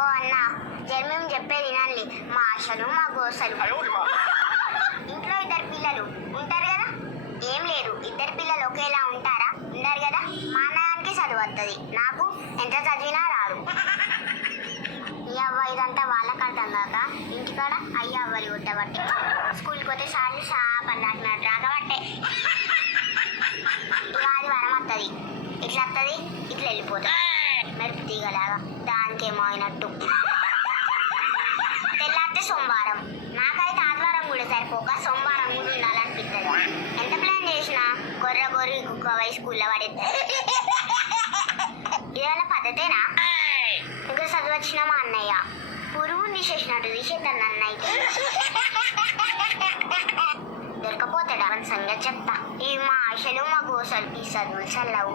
ఓ అన్న జన్మం చెప్పేది వినండి. మా ఆశలు మా గోసలు. ఇంట్లో ఇద్దరు పిల్లలు ఉంటారు కదా. ఏం లేదు, ఇద్దరు పిల్లలు ఒకేలా ఉంటారా? ఉండరు కదా. మా అన్నగానికి చదువు వస్తుంది, నాకు ఎంత చదివినా రాదు. ఈ అవ్వ ఇదంతా వాళ్ళకి అర్థం కాక ఇంటికాడ అయ్య అవ్వలు కొట్టబట్టే, స్కూల్కి పోతే సార్లు షాపని రాసినట్టు రాకబట్టే. ఇక ఆదివారం వస్తుంది, ఇట్లా వస్తుంది, ఇట్లా వెళ్ళిపోతుంది మెరుపు తీగలాగా. దానికేమో అయినట్టు తెల్లారితే సోమవారం. నాకైతే ఆదివారం కూడా సరిపోక సోమవారం కూడా ఉండాలనిపిస్తుంది. ఎంత ప్లాన్ చేసినా గొర్రె గొర్రె కుక్క వై స్కూల్లో పడేది. ఇదేమైనా పద్ధతేనా? ఇంకా చదువు వచ్చిన మా అన్నయ్య పురుగుని తీసేసినట్టు తీసేద్దాన్ని అన్నయ్య. దొరకపోతాడు అవన్ సంగతి చెప్తా. ఇవి మా ఆశలు మా గోసలు, ఈ చదువులు చల్లవు.